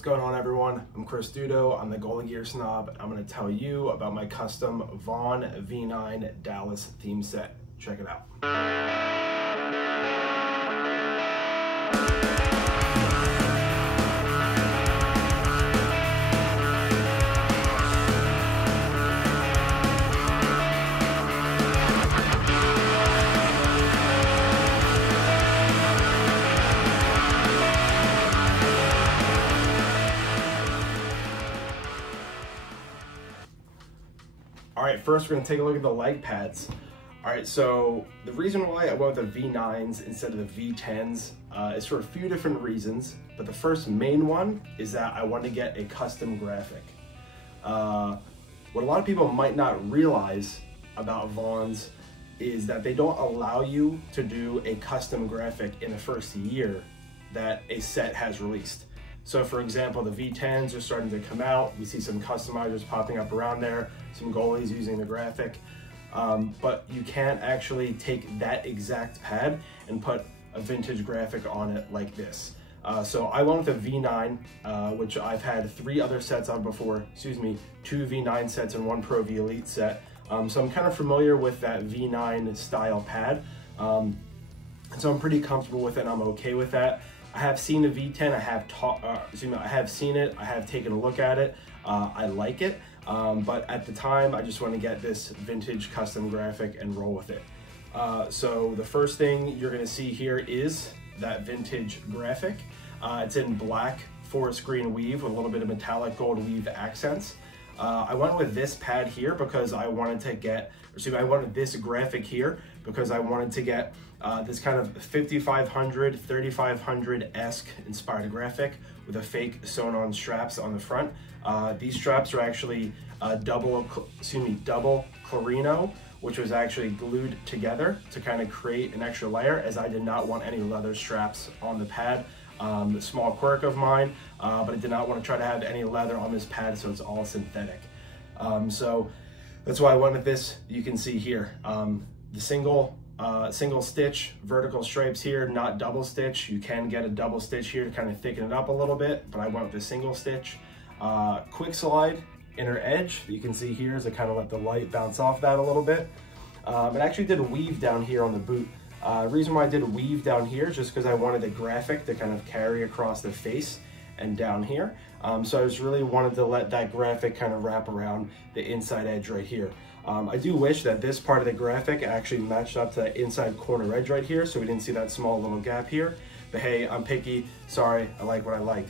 What's going on, everyone? I'm Dudo. I'm the Goalie Gear Snob. I'm going to tell you about my custom Vaughn V9 Dallas theme set. Check it out. All right, first we're gonna take a look at the leg pads. All right, so the reason why I went with the V9s instead of the V10s is for a few different reasons, but the first main one is that I wanted to get a custom graphic. What a lot of people might not realize about Vaughn's is that they don't allow you to do a custom graphic in the first year that a set has released. So for example, the V10s are starting to come out. We see some customizers popping up around there, some goalies using the graphic, but you can't actually take that exact pad and put a vintage graphic on it like this. So I went with a V9, which I've had 3 other sets on before, 2 V9 sets and 1 Pro V Elite set. So I'm kind of familiar with that V9 style pad. So I'm pretty comfortable with it, I'm okay with that. I have seen the V10, I have seen it, I have taken a look at it, I like it, but at the time I just want to get this vintage custom graphic and roll with it. So the first thing you're going to see here is that vintage graphic. It's in black forest green weave with a little bit of metallic gold weave accents. I went with this pad here because I wanted to get, I wanted this graphic here because I wanted to get this kind of 5500, 3500-esque inspired graphic with a fake sewn-on straps on the front. These straps are actually double Clarino, which was actually glued together to kind of create an extra layer, as I did not want any leather straps on the pad. A small quirk of mine, but I did not want to try to have any leather on this pad, so it's all synthetic. So that's why I went with this. You can see here, the single stitch vertical stripes here, not double stitch. You can get a double stitch here to kind of thicken it up a little bit, but I went with the single stitch. Quick slide inner edge, you can see here as I kind of let the light bounce off that a little bit. It actually did a weave down here on the boot. The reason why I did a weave down here is just because I wanted the graphic to kind of carry across the face and down here. So I just really wanted to let that graphic kind of wrap around the inside edge right here. I do wish that this part of the graphic actually matched up to that inside corner edge right here, so we didn't see that small little gap here. But hey, I'm picky, sorry, I like what I like.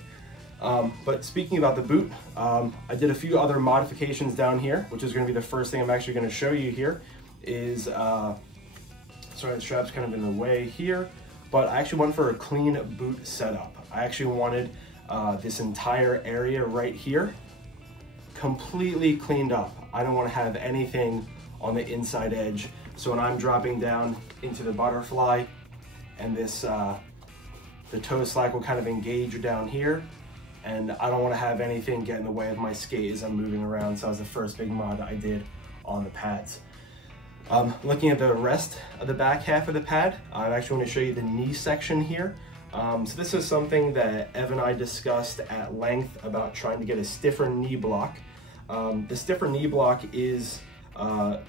But speaking about the boot, I did a few other modifications down here, which is going to be the first thing I'm actually going to show you here is, sorry, the strap's kind of in the way here, but I actually went for a clean boot setup. I actually wanted this entire area right here completely cleaned up. I don't want to have anything on the inside edge. So when I'm dropping down into the butterfly and this, the toe slack will kind of engage down here, and I don't want to have anything get in the way of my skate as I'm moving around. So that was the first big mod I did on the pads. Looking at the rest of the back half of the pad, I actually want to show you the knee section here. So this is something that Ev and I discussed at length about trying to get a stiffer knee block. The stiffer knee block is, the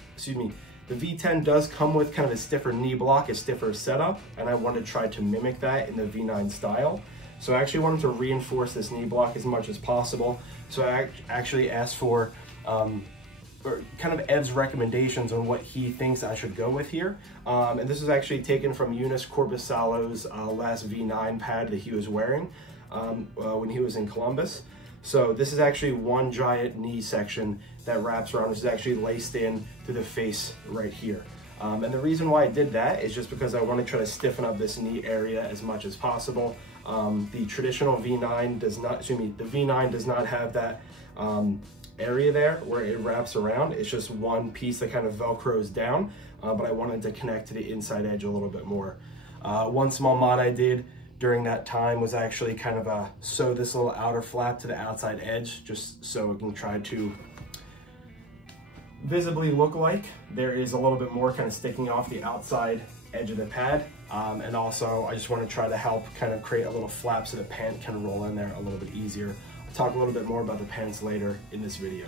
V10 does come with kind of a stiffer knee block, a stiffer setup, and I wanted to try to mimic that in the V9 style. So I actually wanted to reinforce this knee block as much as possible. So I actually asked for or kind of Ev's recommendations on what he thinks I should go with here. And this is actually taken from Eunice Corbisalo's last V9 pad that he was wearing when he was in Columbus. So this is actually one giant knee section that wraps around, which is actually laced in through the face right here. And the reason why I did that is just because I want to try to stiffen up this knee area as much as possible. The traditional V9 does not, the V9 does not have that area there where it wraps around. It's just one piece that kind of velcros down, but I wanted to connect to the inside edge a little bit more. One small mod I did during that time was actually kind of sew this little outer flap to the outside edge, just so it can try to visibly look like there is a little bit more kind of sticking off the outside edge of the pad. And also I just want to try to help kind of create a little flap so the pant can roll in there a little bit easier talk a little bit more about the pants later in this video.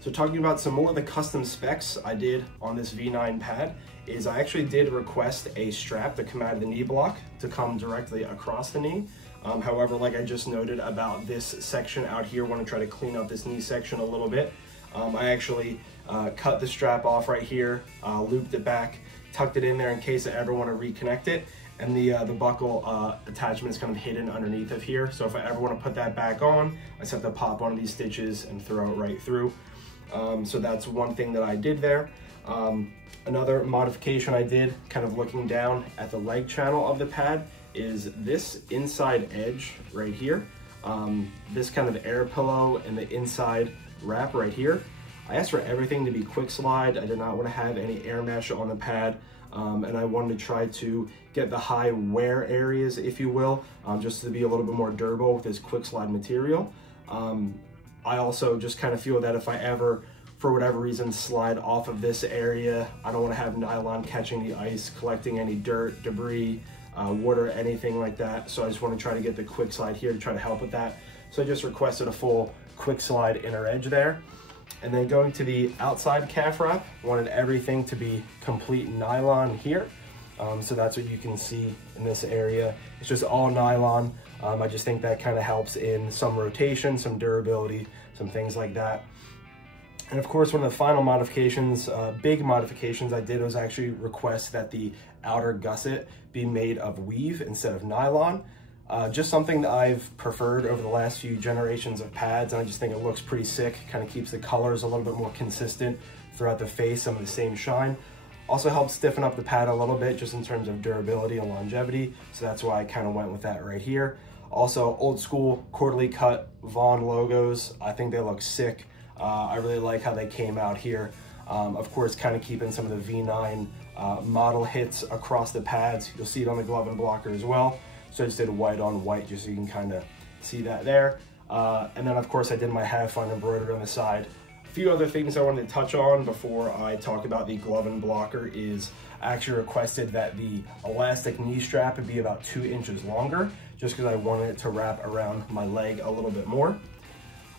So talking about some more of the custom specs I did on this V9 pad is I actually did request a strap to come out of the knee block to come directly across the knee. However, like I just noted about this section out here, want to try to clean up this knee section a little bit. I actually cut the strap off right here, looped it back, tucked it in there in case I ever want to reconnect it. And the buckle attachment is kind of hidden underneath of here. So if I ever want to put that back on, I just have to pop one of these stitches and throw it right through. So that's one thing that I did there. Another modification I did, kind of looking down at the leg channel of the pad, is this inside edge right here. This kind of air pillow and the inside wrap right here. I asked for everything to be quick slide. I did not want to have any air mesh on the pad. And I wanted to try to get the high wear areas, if you will, just to be a little bit more durable with this quick slide material. I also just kind of feel that if I ever, for whatever reason, slide off of this area, I don't want to have nylon catching the ice, collecting any dirt, debris, water, anything like that. So I just want to try to get the quick slide here to try to help with that. So I just requested a full quick slide inner edge there. And then going to the outside calf wrap, wanted everything to be complete nylon here. So that's what you can see in this area. It's just all nylon. I just think that kind of helps in some rotation, some durability, some things like that. And of course, one of the final modifications, big modifications I did was actually request that the outer gusset be made of weave instead of nylon. Just something that I've preferred over the last few generations of pads, and I just think it looks pretty sick. Kind of keeps the colors a little bit more consistent throughout the face, some of the same shine. Also helps stiffen up the pad a little bit just in terms of durability and longevity, so that's why I kind of went with that right here. Also, old school quarterly cut Vaughn logos. I think they look sick. I really like how they came out here. Of course, kind of keeping some of the V9 model hits across the pads. You'll see it on the glove and blocker as well. So I just did white on white just so you can kind of see that there. And then of course I did my Have Fun embroidered on the side. A few other things I wanted to touch on before I talk about the glove and blocker is I actually requested that the elastic knee strap would be about 2 inches longer, just because I wanted it to wrap around my leg a little bit more.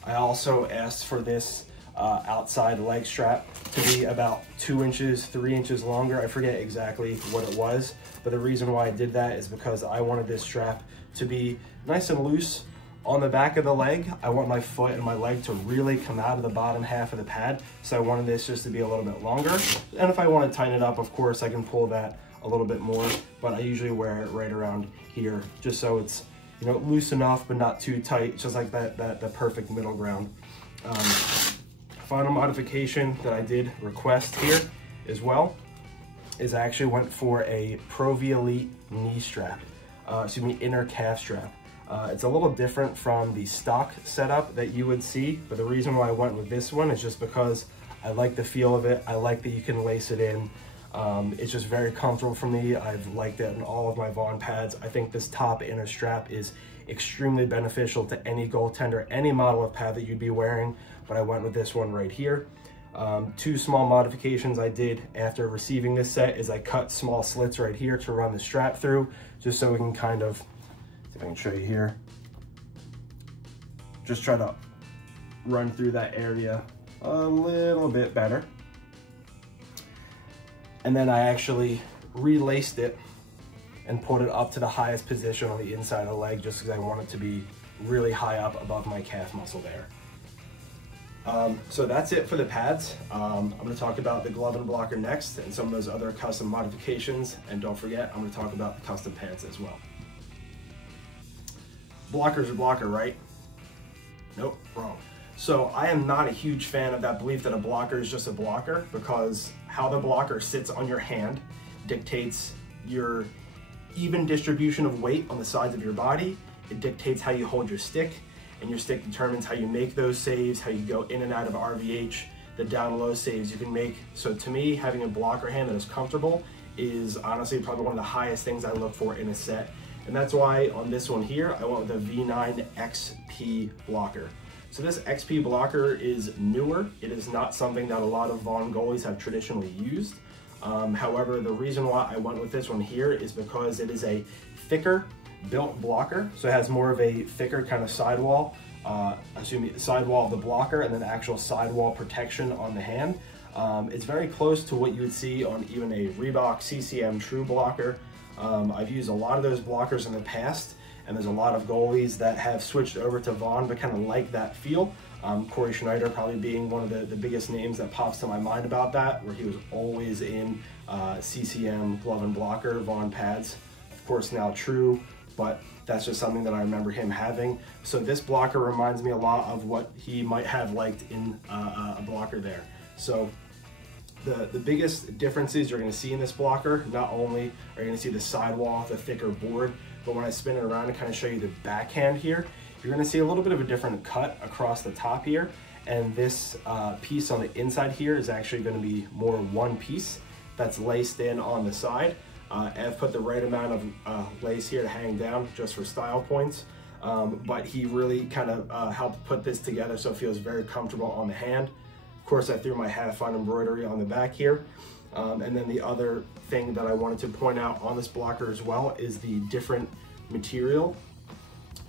I also asked for this outside leg strap to be about 2 inches, 3 inches longer. I forget exactly what it was, but the reason why I did that is because I wanted this strap to be nice and loose on the back of the leg. I want my foot and my leg to really come out of the bottom half of the pad, so I wanted this just to be a little bit longer. And if I want to tighten it up, of course, I can pull that a little bit more, but I usually wear it right around here, just so it's, you know, loose enough but not too tight, just like the perfect middle ground. Final modification that I did request here as well is I actually went for a Pro V Elite knee strap, inner calf strap. It's a little different from the stock setup that you would see, but the reason why I went with this one is just because I like the feel of it. I like that you can lace it in. It's just very comfortable for me. I've liked it in all of my Vaughn pads. I think this top inner strap is extremely beneficial to any goaltender, any model of pad that you'd be wearing, but I went with this one right here. 2 small modifications I did after receiving this set is I cut small slits right here to run the strap through, just so we can kind of, if I can show you here, just try to run through that area a little bit better. And then I actually relaced it and put it up to the highest position on the inside of the leg, just because I want it to be really high up above my calf muscle there. So that's it for the pads. I'm going to talk about the glove and blocker next and some of those other custom modifications. And don't forget, I'm going to talk about the custom pants as well. Blocker's a blocker, right? Nope, wrong. So I am not a huge fan of that belief that a blocker is just a blocker, because how the blocker sits on your hand dictates your even distribution of weight on the sides of your body. It dictates how you hold your stick, and your stick determines how you make those saves, how you go in and out of RVH, the down-low saves you can make. So to me, having a blocker hand that is comfortable is honestly probably one of the highest things I look for in a set. And that's why on this one here, I went with the V9 XP blocker. So this XP blocker is newer. It is not something that a lot of Vaughn goalies have traditionally used. However, the reason why I went with this one here is because it is a thicker built blocker. So it has more of a thicker kind of sidewall sidewall of the blocker and then actual sidewall protection on the hand. It's very close to what you would see on even a Reebok CCM True blocker. I've used a lot of those blockers in the past, and there's a lot of goalies that have switched over to Vaughn but kind of like that feel. Corey Schneider probably being one of the biggest names that pops to my mind about that, where he was always in CCM glove and blocker, Vaughn pads. Of course now True, but that's just something that I remember him having. So this blocker reminds me a lot of what he might have liked in a blocker there. So the biggest differences you're going to see in this blocker, not only are you going to see the sidewall, the thicker board, but when I spin it around and kind of show you the backhand here, you're going to see a little bit of a different cut across the top here. And this piece on the inside here is actually going to be more one piece that's laced in on the side. Ev put the right amount of lace here to hang down just for style points. But he really kind of helped put this together so it feels very comfortable on the hand. Of course, I threw my Have Fun embroidery on the back here. And then the other thing that I wanted to point out on this blocker as well is the different material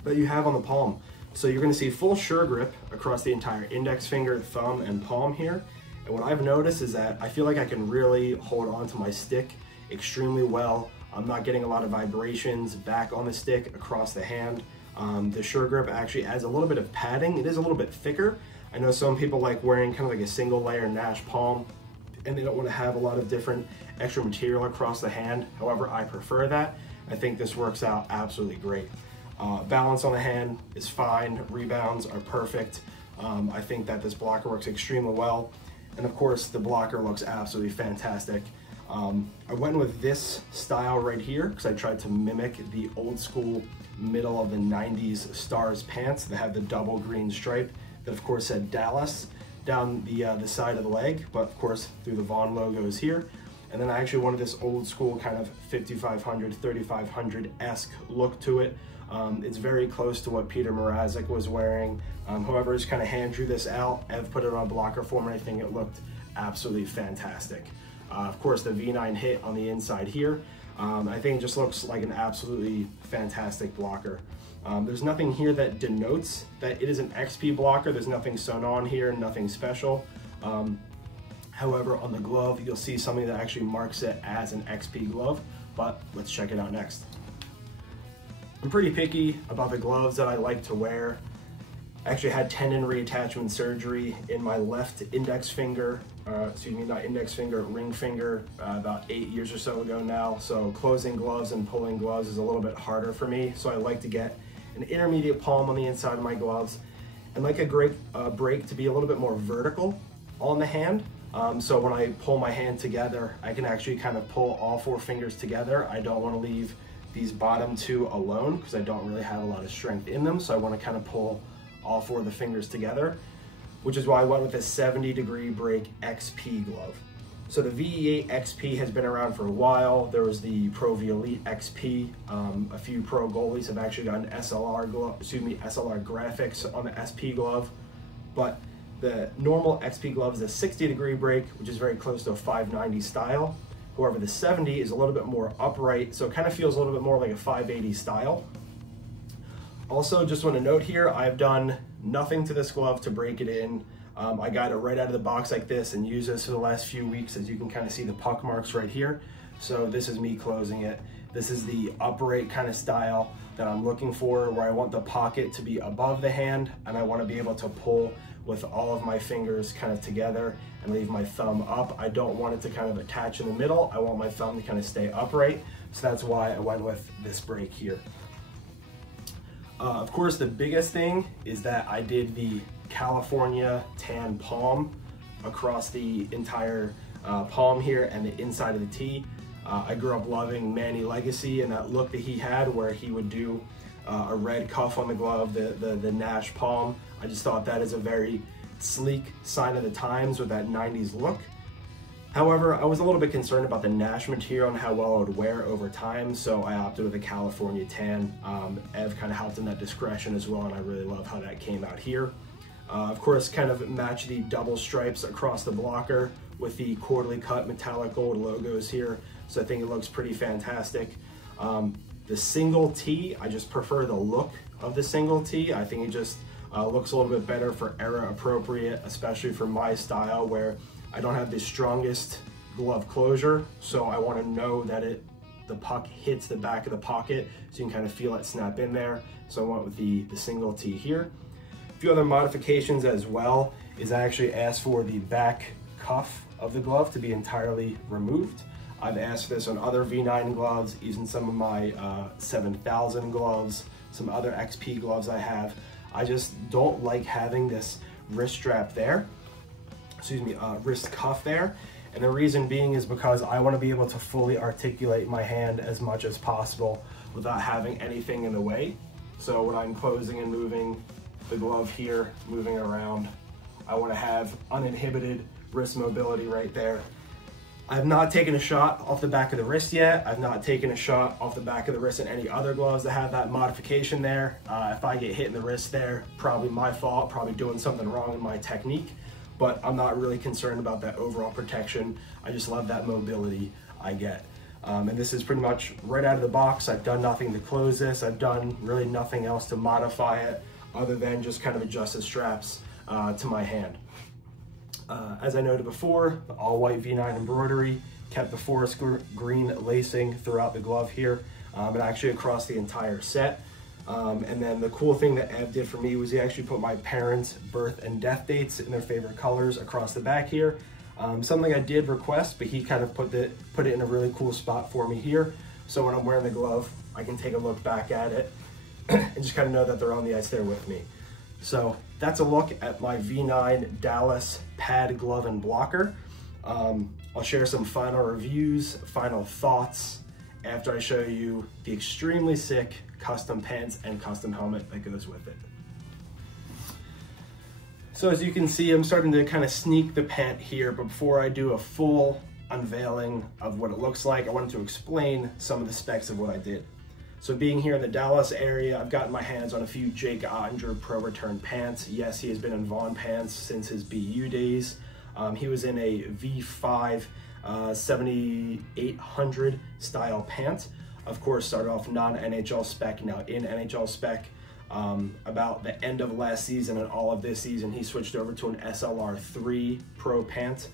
that you have on the palm. So you're gonna see full sure grip across the entire index finger, thumb, and palm here. And what I've noticed is that I feel like I can really hold on to my stick extremely well. I'm not getting a lot of vibrations back on the stick across the hand. The sure grip actually adds a little bit of padding. It is a little bit thicker. I know some people like wearing kind of like a single layer Nash palm and they don't want to have a lot of different extra material across the hand. However, I prefer that. I think this works out absolutely great. Balance on the hand is fine. Rebounds are perfect. I think that this blocker works extremely well. And of course, the blocker looks absolutely fantastic. I went with this style right here because I tried to mimic the old school middle of the 90s Stars pants that have the double green stripe that of course said Dallas down the side of the leg, but of course through the Vaughn logos here. And then I actually wanted this old school kind of 5500, 3500-esque look to it. It's very close to what Peter Mrazek was wearing. However, just kind of hand drew this out. Ev put it on blocker form and I think it looked absolutely fantastic. Of course, the V9 hit on the inside here. I think it just looks like an absolutely fantastic blocker. There's nothing here that denotes that it is an XP blocker. There's nothing sewn on here, nothing special. However, on the glove, you'll see something that actually marks it as an XP glove, but let's check it out next. I'm pretty picky about the gloves that I like to wear. I actually had tendon reattachment surgery in my left index finger, not index finger, ring finger, about 8 years or so ago now. So closing gloves and pulling gloves is a little bit harder for me. So I like to get an intermediate palm on the inside of my gloves and like a great break to be a little bit more vertical on the hand. So when I pull my hand together, I can actually kind of pull all 4 fingers together. I don't want to leave these bottom 2 alone because I don't really have a lot of strength in them. So I want to kind of pull all 4 of the fingers together, which is why I went with a 70-degree break XP glove. So the VE8 XP has been around for a while. There was the Pro V Elite XP. A few pro goalies have actually gotten SLR graphics on the SP glove, but the normal XP glove is a 60-degree break, which is very close to a 590 style. However, the 70 is a little bit more upright, so it kind of feels a little bit more like a 580 style. Also, just want to note here, I've done nothing to this glove to break it in. I got it right out of the box like this and used this for the last few weeks, as you can kind of see the puck marks right here. So this is me closing it. This is the upright kind of style that I'm looking for, where I want the pocket to be above the hand and I want to be able to pull with all of my fingers kind of together and leave my thumb up. I don't want it to kind of attach in the middle. I want my thumb to kind of stay upright. So that's why I went with this break here. Of course, the biggest thing is that I did the California tan palm across the entire palm here and the inside of the tee. I grew up loving Manny Legacy and that look that he had where he would do a red cuff on the glove, the Nash palm. I just thought that is a very sleek sign of the times with that 90s look. However, I was a little bit concerned about the Nash material and how well it would wear over time, so I opted with a California tan. Ev kind of helped in that discretion as well, and I really love how that came out here. Of course, kind of match the double stripes across the blocker with the quarterly cut metallic gold logos here, so I think it looks pretty fantastic. The single tee, I just prefer the look of the single tee. I think it just Looks a little bit better for era appropriate, especially for my style where I don't have the strongest glove closure. So I want to know that the puck hits the back of the pocket so you can kind of feel it snap in there. So I went with the single T here. A few other modifications as well is I actually asked for the back cuff of the glove to be entirely removed. I've asked for this on other V9 gloves, even some of my 7000 gloves, some other XP gloves I have. I just don't like having this wrist strap there, wrist cuff there. And the reason being is because I want to be able to fully articulate my hand as much as possible without having anything in the way. So when I'm closing and moving the glove here, moving around, I want to have uninhibited wrist mobility right there. I've not taken a shot off the back of the wrist yet. I've not taken a shot off the back of the wrist in any other gloves that have that modification there. If I get hit in the wrist there, probably my fault, probably doing something wrong in my technique, but I'm not really concerned about that overall protection. I just love that mobility I get. And this is pretty much right out of the box. I've done nothing to close this. I've done really nothing else to modify it other than just kind of adjust the straps to my hand. As I noted before, the all-white V9 embroidery, kept the forest green lacing throughout the glove here, and actually across the entire set. And then the cool thing that Ev did for me was he actually put my parents' birth and death dates in their favorite colors across the back here. Something I did request, but he kind of put it in a really cool spot for me here. So when I'm wearing the glove, I can take a look back at it and just kind of know that they're on the ice there with me. So that's a look at my V9 Dallas pad, glove, and blocker. I'll share some final reviews, final thoughts after I show you the extremely sick custom pants and custom helmet that goes with it. So as you can see, I'm starting to kind of sneak the pant here, but before I do a full unveiling of what it looks like, I wanted to explain some of the specs of what I did. So being here in the Dallas area, I've gotten my hands on a few Jake Ottinger Pro Return pants. Yes, he has been in Vaughn pants since his BU days. He was in a V5 7800 style pant. Of course, started off non-NHL spec, now in NHL spec. About the end of last season and all of this season, he switched over to an SLR3 Pro pant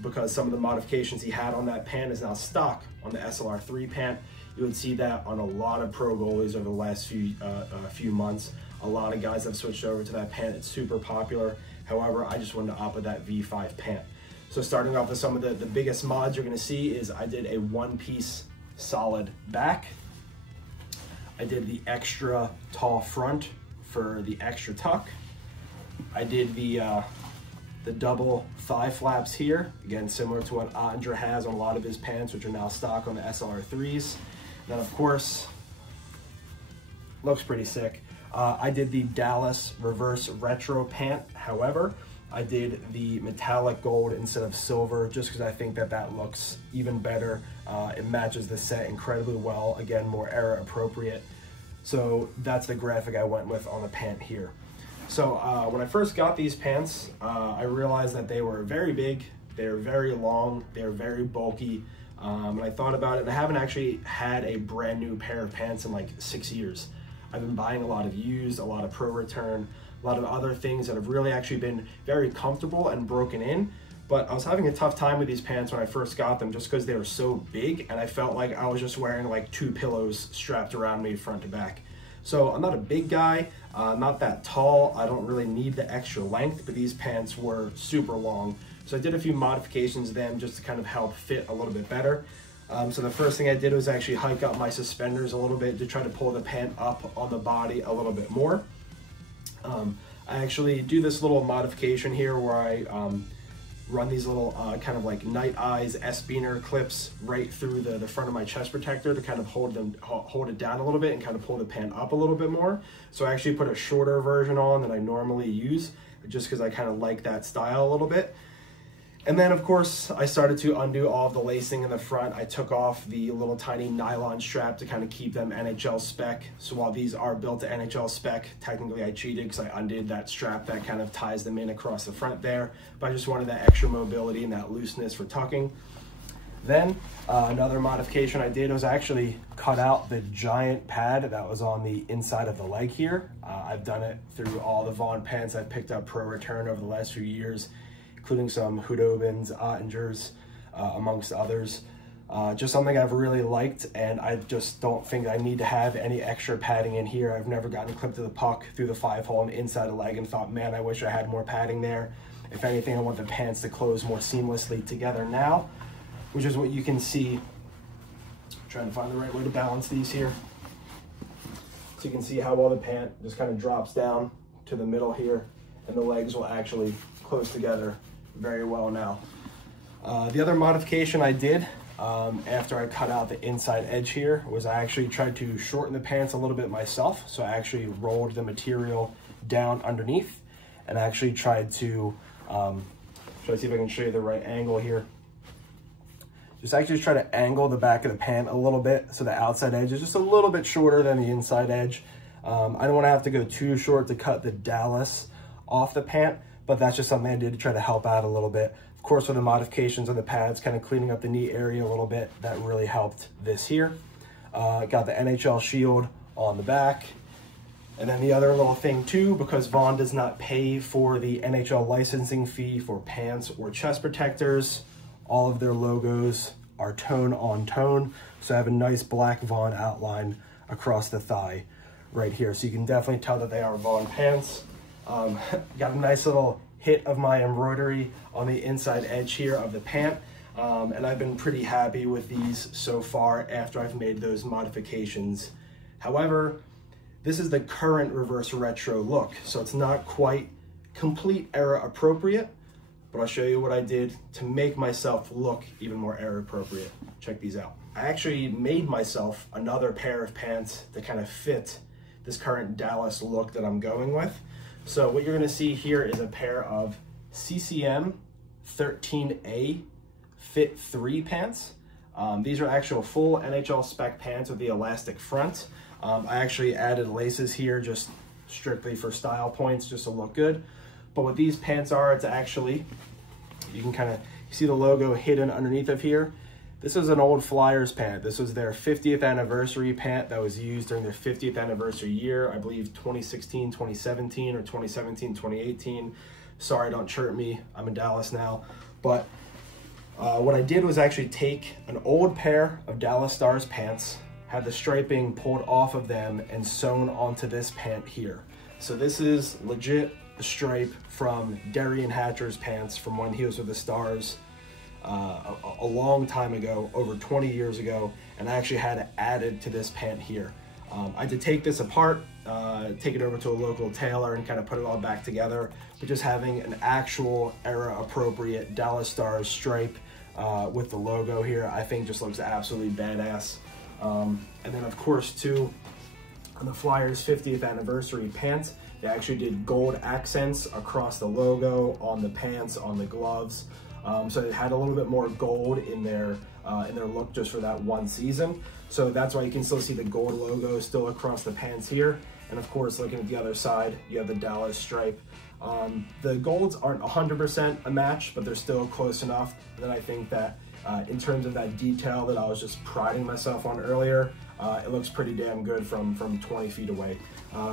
because some of the modifications he had on that pant is now stock on the SLR3 pant. You would see that on a lot of pro goalies over the last few months. A lot of guys have switched over to that pant. It's super popular. However, I just wanted to opt with that V5 pant. So starting off with some of the biggest mods you're gonna see is I did a one-piece solid back. I did the extra tall front for the extra tuck. I did the double thigh flaps here, again similar to what Ottinger has on a lot of his pants, which are now stock on the SLR3s. Then of course, looks pretty sick. I did the Dallas reverse retro pant. However, I did the metallic gold instead of silver just because I think that looks even better. It matches the set incredibly well. Again, more era appropriate. So that's the graphic I went with on the pant here. So when I first got these pants, I realized that they were very big, they're very long, they're very bulky. And I thought about it, and I haven't actually had a brand new pair of pants in like 6 years. I've been buying a lot of used, a lot of pro return, a lot of other things that have really actually been very comfortable and broken in. But I was having a tough time with these pants when I first got them just because they were so big and I felt like I was just wearing like 2 pillows strapped around me front to back. So I'm not a big guy, not that tall. I don't really need the extra length, but these pants were super long. So I did a few modifications to them just to kind of help fit a little bit better. So the first thing I did was actually hike up my suspenders a little bit to try to pull the pant up on the body a little bit more. I actually do this little modification here where I run these little kind of like night eyes S-beaner clips right through the front of my chest protector to kind of hold it down a little bit and kind of pull the pant up a little bit more. So I actually put a shorter version on than I normally use just because I kind of like that style a little bit. And then of course I started to undo all of the lacing in the front. I took off the little tiny nylon strap to kind of keep them NHL spec. So while these are built to NHL spec, technically I cheated because I undid that strap that kind of ties them in across the front there. But I just wanted that extra mobility and that looseness for tucking. Then another modification I did was actually cut out the giant pad that was on the inside of the leg here. I've done it through all the Vaughn pants I've picked up pro return over the last few years, including some Hudobins, Ottingers, amongst others. Just something I've really liked, and I just don't think I need to have any extra padding in here. I've never gotten clipped to the puck through the 5-hole on the inside of the leg and thought, man, I wish I had more padding there. If anything, I want the pants to close more seamlessly together now, which is what you can see. I'm trying to find the right way to balance these here. So you can see how well the pant just kind of drops down to the middle here, and the legs will actually close together very well now. The other modification I did after I cut out the inside edge here was I actually tried to shorten the pants a little bit myself. So I actually rolled the material down underneath and actually tried to, try to see if I can show you the right angle here. Just actually try to angle the back of the pant a little bit so the outside edge is just a little bit shorter than the inside edge. I don't want to have to go too short to cut the Dallas off the pant, but that's just something I did to try to help out a little bit. Of course, with the modifications of the pads, kind of cleaning up the knee area a little bit, that really helped this here. Got the NHL shield on the back. And then the other little thing too, because Vaughn does not pay for the NHL licensing fee for pants or chest protectors, all of their logos are tone on tone. So I have a nice black Vaughn outline across the thigh right here. So you can definitely tell that they are Vaughn pants. Got a nice little hit of my embroidery on the inside edge here of the pant. And I've been pretty happy with these so far after I've made those modifications. However, this is the current reverse retro look, so it's not quite complete era appropriate, but I'll show you what I did to make myself look even more era appropriate. Check these out. I actually made myself another pair of pants to kind of fit this current Dallas look that I'm going with. So what you're gonna see here is a pair of CCM 13A Fit 3 pants. These are actual full NHL Spec Pants with the elastic front. I actually added laces here just strictly for style points, just to look good. But what these pants are, it's actually, you can kind of see the logo hidden underneath of here. This is an old Flyers pant. This was their 50th anniversary pant that was used during their 50th anniversary year, I believe 2016, 2017, or 2017, 2018. Sorry, don't chirp me, I'm in Dallas now. But what I did was actually take an old pair of Dallas Stars pants, had the striping pulled off of them and sewn onto this pant here. So this is legit a stripe from Darian Hatcher's pants from when he was with the Stars a long time ago, over 20 years ago, and I actually had it added to this pant here. I had to take this apart, take it over to a local tailor and kind of put it all back together, but just having an actual era appropriate Dallas Stars stripe with the logo here, I think just looks absolutely badass. And then of course too, on the Flyers 50th anniversary pants, they actually did gold accents across the logo, on the pants, on the gloves. So it had a little bit more gold in their look just for that one season. So that's why you can still see the gold logo still across the pants here. And of course, looking at the other side, you have the Dallas stripe. The golds aren't 100% a match, but they're still close enough that I think that in terms of that detail that I was just priding myself on earlier, it looks pretty damn good from 20 feet away.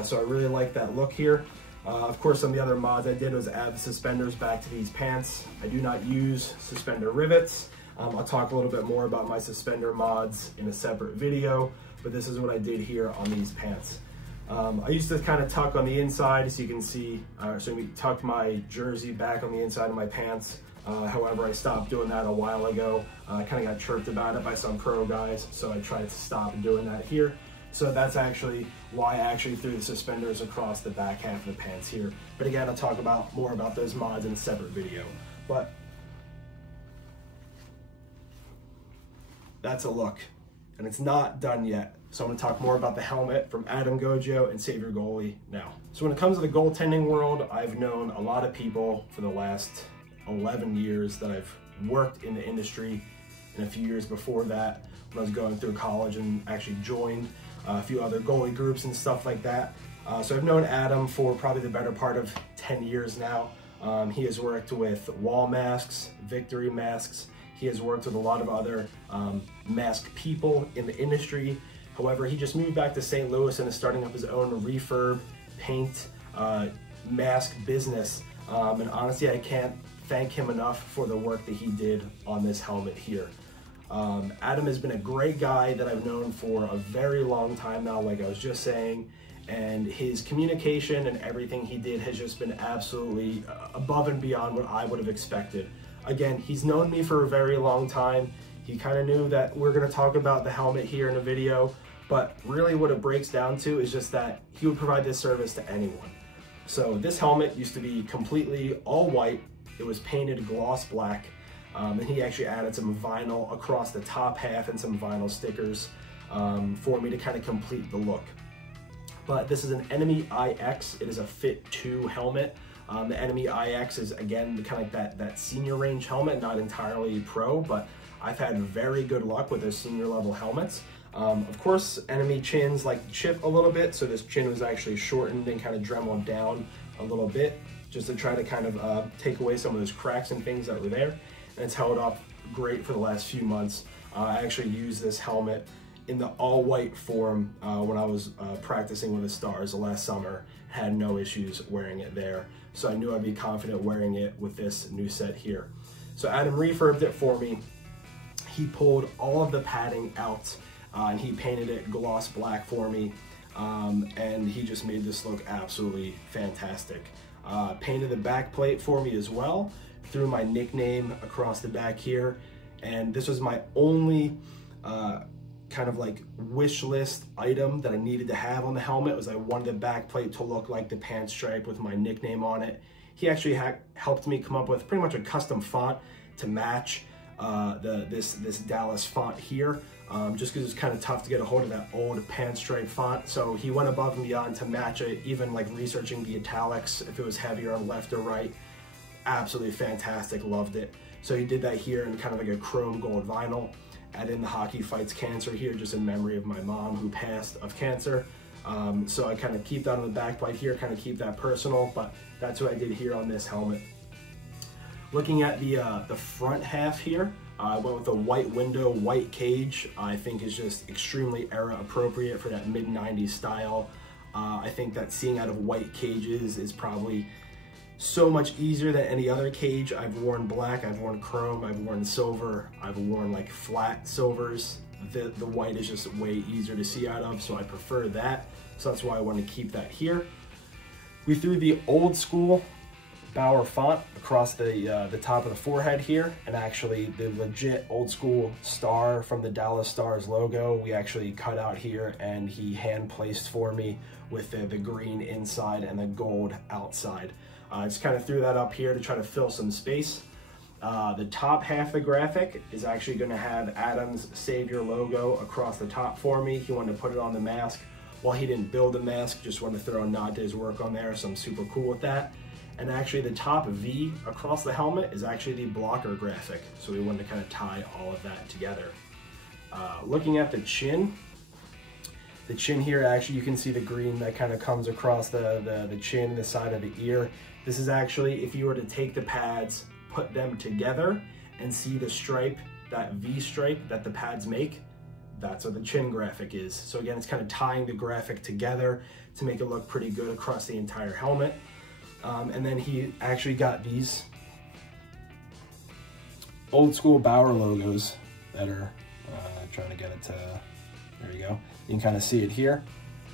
So I really like that look here. Of course, some of the other mods I did was add the suspenders back to these pants. I do not use suspender rivets. I'll talk a little bit more about my suspender mods in a separate video, but this is what I did here on these pants. I used to kind of tuck on the inside, as you can see, so we tucked my jersey back on the inside of my pants. However, I stopped doing that a while ago. I kind of got chirped about it by some pro guys, so I tried to stop doing that here. So that's actually why I actually threw the suspenders across the back half of the pants here. But again, I'll talk more about those mods in a separate video. But that's a look, and it's not done yet. So I'm gonna talk more about the helmet from Adam Gojo and Savior Goalie now. So when it comes to the goaltending world, I've known a lot of people for the last 11 years that I've worked in the industry, and a few years before that when I was going through college and actually joined a few other goalie groups and stuff like that. So I've known Adam for probably the better part of 10 years now. He has worked with wall masks, victory masks. He has worked with a lot of other mask people in the industry. However, he just moved back to St. Louis and is starting up his own refurb, paint, mask business. And honestly, I can't thank him enough for the work that he did on this helmet here. Adam has been a great guy that I've known for a very long time now, like I was just saying, and his communication and everything he did has just been absolutely above and beyond what I would have expected. Again, he's known me for a very long time. He kind of knew that we're going to talk about the helmet here in a video, but really what it breaks down to is just that he would provide this service to anyone. So this helmet used to be completely all white. It was painted gloss black, and he actually added some vinyl across the top half and some vinyl stickers for me to kind of complete the look. But this is an Enemy IX. It is a Fit 2 helmet. The Enemy IX is, again, kind of like that senior range helmet, not entirely pro, but I've had very good luck with those senior level helmets. Of course, Enemy chins like to chip a little bit, so this chin was actually shortened and kind of dremeled down a little bit, just to try to kind of take away some of those cracks and things that were there. And it's held up great for the last few months. I actually used this helmet in the all-white form when I was practicing with the Stars last summer. Had no issues wearing it there, so I knew I'd be confident wearing it with this new set here. So Adam refurbed it for me. He pulled all of the padding out and he painted it gloss black for me, and he just made this look absolutely fantastic. Painted the back plate for me as well, threw my nickname across the back here, and this was my only kind of like wish list item that I needed to have on the helmet. Was I wanted the back plate to look like the pants stripe with my nickname on it. He actually helped me come up with pretty much a custom font to match this Dallas font here, just because it's kind of tough to get a hold of that old pants stripe font. So he went above and beyond to match it, even like researching the italics, if it was heavier on left or right. Absolutely fantastic, loved it. So he did that here in kind of like a chrome gold vinyl. Add in the Hockey Fights Cancer here, just in memory of my mom who passed of cancer. So I kind of keep that on the back plate here, kind of keep that personal, but that's what I did here on this helmet. Looking at the front half here, I went with a white window, white cage. I think is just extremely era appropriate for that mid-90s style. I think that seeing out of white cages is probably so much easier than any other cage. I've worn black, I've worn chrome, I've worn silver, I've worn like flat silvers. The white is just way easier to see out of, so I prefer that. So that's why I want to keep that here. We threw the old school Bauer font across the top of the forehead here, and actually the legit old school star from the Dallas Stars logo we actually cut out here, and he hand placed for me with the green inside and the gold outside. I just kind of threw that up here to try to fill some space. The top half of the graphic is actually going to have Adam's Savior logo across the top for me. He wanted to put it on the mask. While he didn't build a mask, just wanted to throw a nod to his work on there, so I'm super cool with that. And actually the top V across the helmet is actually the blocker graphic, so we wanted to kind of tie all of that together. Looking at the chin here, actually you can see the green that kind of comes across the chin, the side of the ear. This is actually, if you were to take the pads, put them together, and see the stripe, that V stripe that the pads make, that's what the chin graphic is. So again, it's kind of tying the graphic together to make it look pretty good across the entire helmet. And then he actually got these old school Bauer logos that are, trying to get it to, there you go. You can kind of see it here.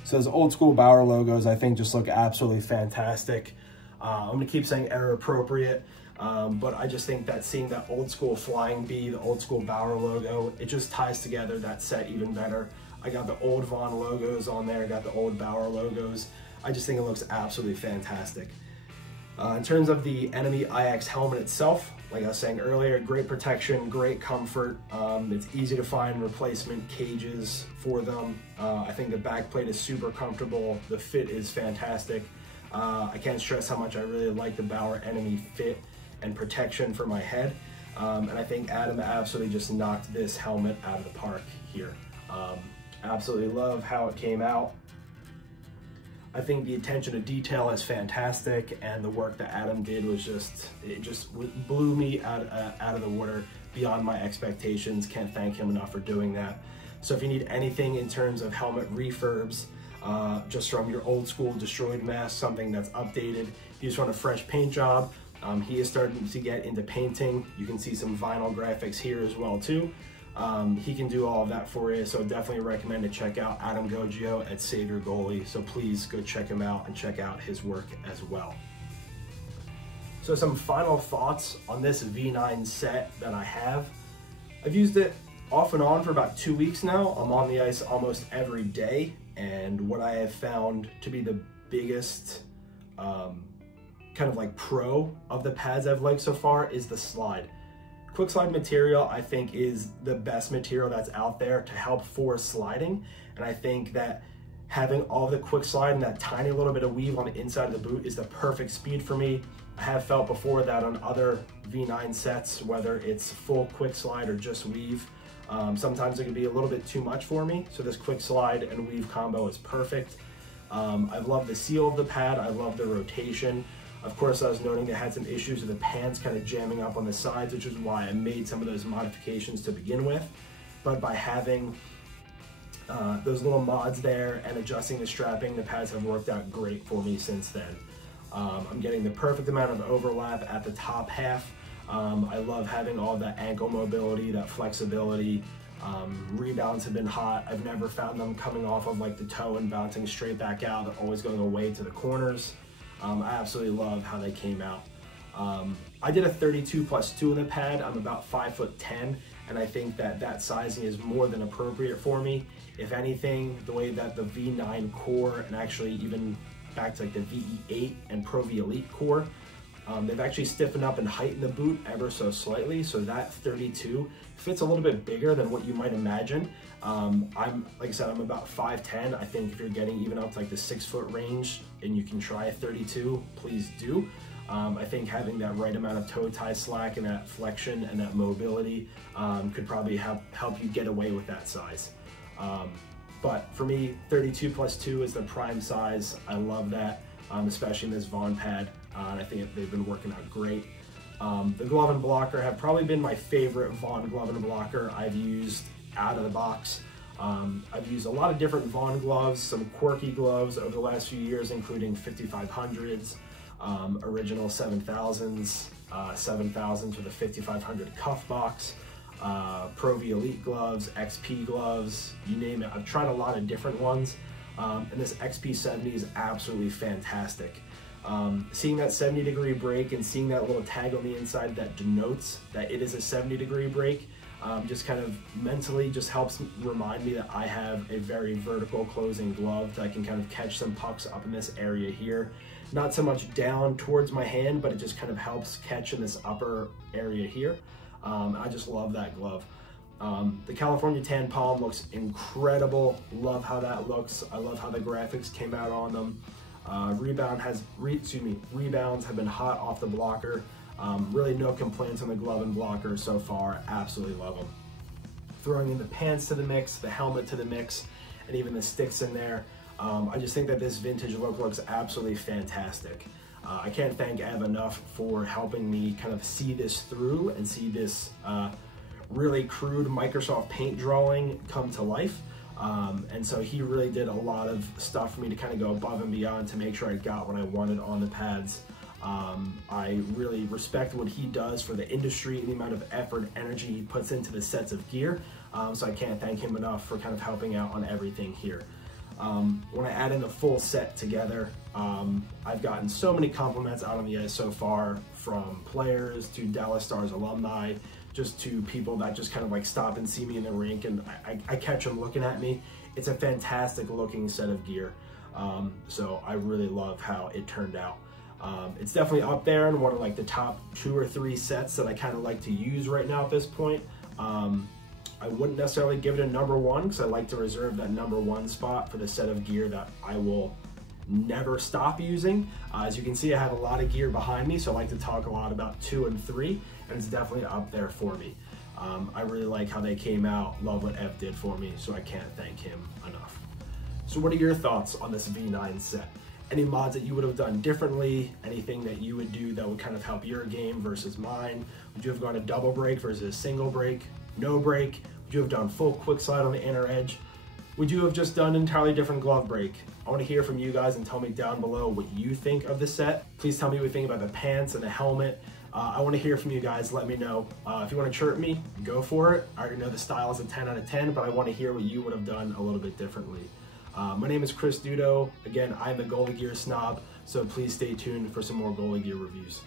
So those old school Bauer logos, I think, just look absolutely fantastic. I'm gonna keep saying era appropriate, but I just think that seeing that old school flying bee, the old school Bauer logo, it just ties together that set even better. I got the old Vaughn logos on there, I got the old Bauer logos. I just think it looks absolutely fantastic. In terms of the Enemy IX helmet itself, like I was saying earlier, great protection, great comfort. It's easy to find replacement cages for them. I think the back plate is super comfortable. The fit is fantastic. I can't stress how much I really like the Bauer Enemy fit and protection for my head. And I think Adam absolutely just knocked this helmet out of the park here. Absolutely love how it came out. I think the attention to detail is fantastic, and the work that Adam did was just, it just blew me out of the water. beyond my expectations. Can't thank him enough for doing that. So if you need anything in terms of helmet refurbs, just from your old school destroyed mask, something that's updated, you just want a fresh paint job, he is starting to get into painting. You can see some vinyl graphics here as well too. He can do all of that for you, so definitely recommend to check out Adam Goggio at Savior Goalie. So please go check him out and check out his work as well. So some final thoughts on this V9 set that I have. I've used it off and on for about 2 weeks now. I'm on the ice almost every day, and what I have found to be the biggest kind of like pro of the pads I've liked so far is the slide. Quick slide material, I think, is the best material that's out there to help for sliding, and I think that having all the quick slide and that tiny little bit of weave on the inside of the boot is the perfect speed for me. I have felt before that on other V9 sets, whether it's full quick slide or just weave, sometimes it can be a little bit too much for me. So this quick slide and weave combo is perfect. I love the seal of the pad. I love the rotation. Of course, I was noting they had some issues with the pants kind of jamming up on the sides, which is why I made some of those modifications to begin with. But by having those little mods there and adjusting the strapping, the pads have worked out great for me since then. I'm getting the perfect amount of overlap at the top half. I love having all that ankle mobility, that flexibility. Rebounds have been hot. I've never found them coming off of like the toe and bouncing straight back out. They're always going away to the corners. I absolutely love how they came out. I did a 32+2 in the pad. I'm about 5'10", and I think that that sizing is more than appropriate for me. If anything, the way that the V9 core and actually even back to like the VE8 and Pro V Elite core, they've actually stiffened up and heightened the boot ever so slightly, so that 32 fits a little bit bigger than what you might imagine. Like I said, I'm about 5'10". I think if you're getting even up to like the 6 foot range and you can try a 32, please do. I think having that right amount of toe tie slack and that flexion and that mobility could probably help you get away with that size. But for me, 32+2 is the prime size. I love that, especially in this Vaughn pad, and I think they've been working out great. The glove and blocker have probably been my favorite Vaughn glove and blocker I've used out of the box. I've used a lot of different Vaughn gloves, some quirky gloves over the last few years, including 5500s, original 7000s, 7000s with a 5500 cuff box, Pro V Elite gloves, XP gloves, you name it. I've tried a lot of different ones, and this XP70 is absolutely fantastic. Seeing that 70-degree break and seeing that little tag on the inside that denotes that it is a 70-degree break, just kind of mentally just helps remind me that I have a very vertical closing glove that I can kind of catch some pucks up in this area here. Not so much down towards my hand, but it just kind of helps catch in this upper area here. I just love that glove. The California Tan Palm looks incredible. Love how that looks. I love how the graphics came out on them. Rebounds have been hot off the blocker. Really no complaints on the glove and blocker so far. Absolutely love them. Throwing in the pants to the mix, the helmet to the mix, and even the sticks in there. I just think that this vintage look looks absolutely fantastic. I can't thank Ev enough for helping me kind of see this through and see this really crude Microsoft Paint drawing come to life. And so he really did a lot of stuff for me to kind of go above and beyond to make sure I got what I wanted on the pads. I really respect what he does for the industry and the amount of effort and energy he puts into the sets of gear. So I can't thank him enough for kind of helping out on everything here. When I add in the full set together, I've gotten so many compliments out on the ice so far, from players to Dallas Stars alumni, just to people that just kind of like stop and see me in the rink, and I catch them looking at me. It's a fantastic looking set of gear. So I really love how it turned out. It's definitely up there in one of like the top 2 or 3 sets that I kind of like to use right now at this point. I wouldn't necessarily give it a #1 because I like to reserve that #1 spot for the set of gear that I will never stop using. As you can see, I have a lot of gear behind me, so I like to talk a lot about 2 and 3, and it's definitely up there for me. I really like how they came out, love what Ev did for me, so I can't thank him enough. So what are your thoughts on this V9 set? any mods that you would have done differently, anything that you would do that would kind of help your game versus mine. Would you have gone a double break versus single break, no break? Would you have done full quick slide on the inner edge? Would you have just done an entirely different glove break? I want to hear from you guys and tell me down below what you think of the set. Please tell me what you think about the pants and the helmet. I want to hear from you guys. Let me know. If you want to chirp me, go for it. I already know the style is a 10 out of 10, but I want to hear what you would have done a little bit differently. My name is Chris Dudo. Again, I'm the Goalie Gear Snob, so please stay tuned for some more goalie gear reviews.